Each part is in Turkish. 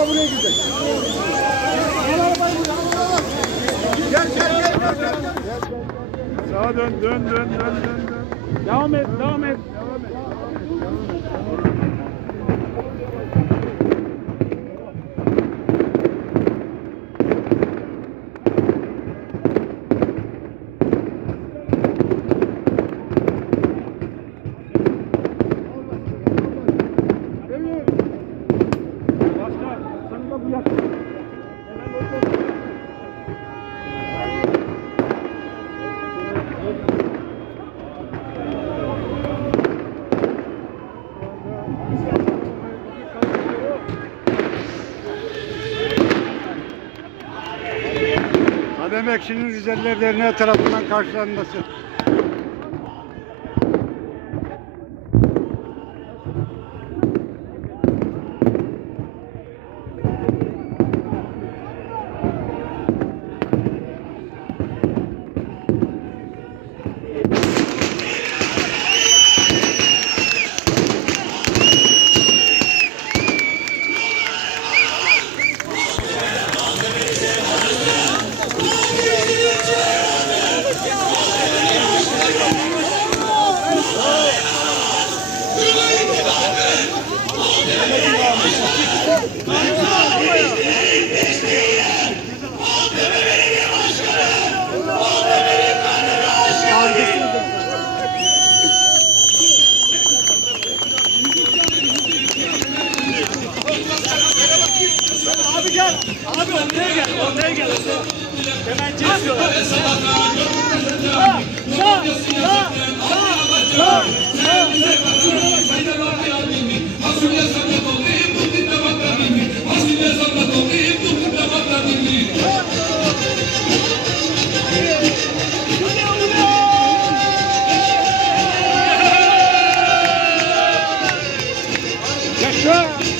araba buraya gidecek. Al arabayı buraya. Gel gel gel gel. gel. Sağa dön, dön, dön, dön, dön, dön. Devam et, devam et. Adem Ekşi'nin Rizeliler Derneği tarafından karşılanması. Abi gel. Abi ortaya Ortaya gel. Sağ, sağ, sağ, sağ, sağ, sağ. Yaşa.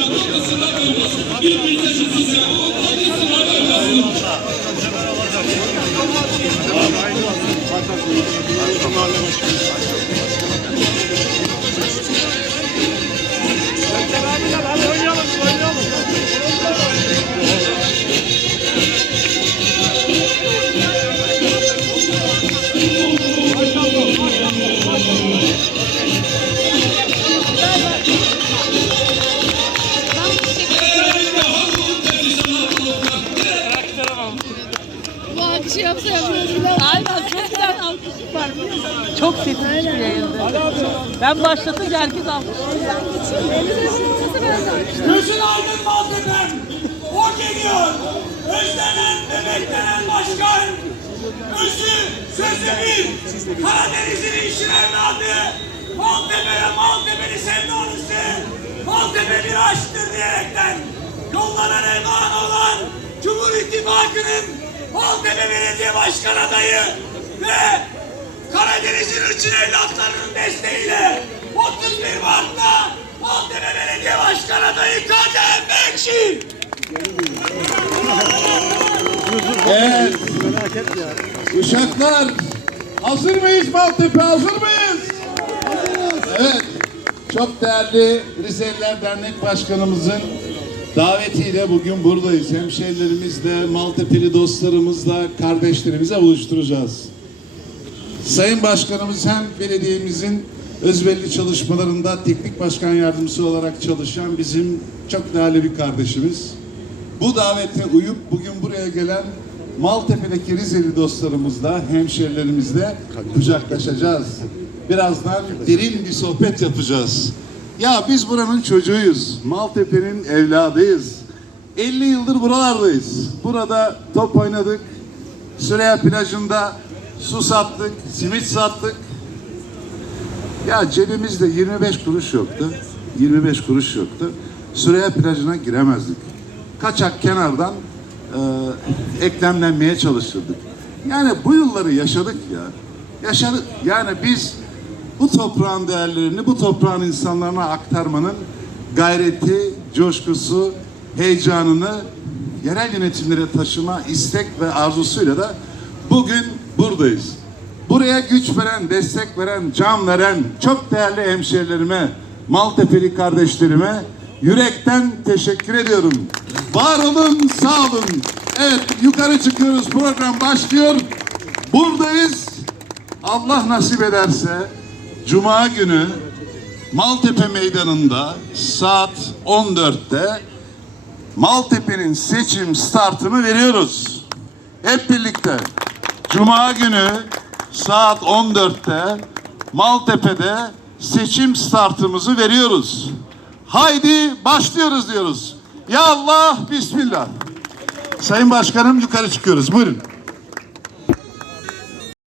Bu akışı yapsa yapıyoruz. Aynen çok güzel alkışlık var. Çok sessiz bir yayındı. Ben başlatınca herkes alkışlıyor. Gözün aydın Maltepe'm. O geliyor. Özlenen ve beklenen başkan. Özü, sözü bir. Karadeniz'in işin evladı. Maltepe ve Maltepe'li sevdalısı. Maltepe bir aşktır diyerekten yollanan eman olan Cumhur İttifakı'nın Maltepe Belediye Başkan adayı ve Karadeniz'in için evlatlarının desteğiyle 31 Mart'ta Maltepe Belediye Başkan adayı Kader Bekşi. Evet. Uşaklar hazır mıyız Maltepe hazır mıyız? Evet. Çok değerli Rizeliler Dernek Başkanımızın davetiyle bugün buradayız. Hemşehrilerimizle, Maltepe'li dostlarımızla, kardeşlerimizle buluşturacağız. Sayın Başkanımız hem belediyemizin özverili çalışmalarında teknik başkan yardımcısı olarak çalışan bizim çok değerli bir kardeşimiz. Bu davete uyup bugün buraya gelen Maltepe'deki Rizeli dostlarımızla, hemşerilerimizle kucaklaşacağız. Birazdan derin bir sohbet yapacağız. Ya biz buranın çocuğuyuz. Maltepe'nin evladıyız. 50 yıldır buralardayız. Burada top oynadık. Süreyya plajında su sattık, simit sattık. Ya cebimizde 25 kuruş yoktu. 25 kuruş yoktu. Süreyya plajına giremezdik. Kaçak kenardan e, eklemlenmeye çalışırdık. Yani bu yılları yaşadık ya. Yaşadık. Yani biz bu toprağın değerlerini bu toprağın insanlarına aktarmanın gayreti, coşkusu, heyecanını yerel yönetimlere taşıma istek ve arzusuyla da bugün buradayız. Buraya güç veren, destek veren, can veren çok değerli hemşehrilerime, Maltepeli kardeşlerime yürekten teşekkür ediyorum. Var olun, sağ olun. Evet, yukarı çıkıyoruz. Program başlıyor. Buradayız. Allah nasip ederse Cuma günü Maltepe Meydanı'nda saat 14'te Maltepe'nin seçim startını veriyoruz. Hep birlikte. Cuma günü saat 14'te Maltepe'de seçim startımızı veriyoruz. Haydi başlıyoruz diyoruz. Ya Allah, Bismillah. Sayın Başkanım yukarı çıkıyoruz. Buyurun.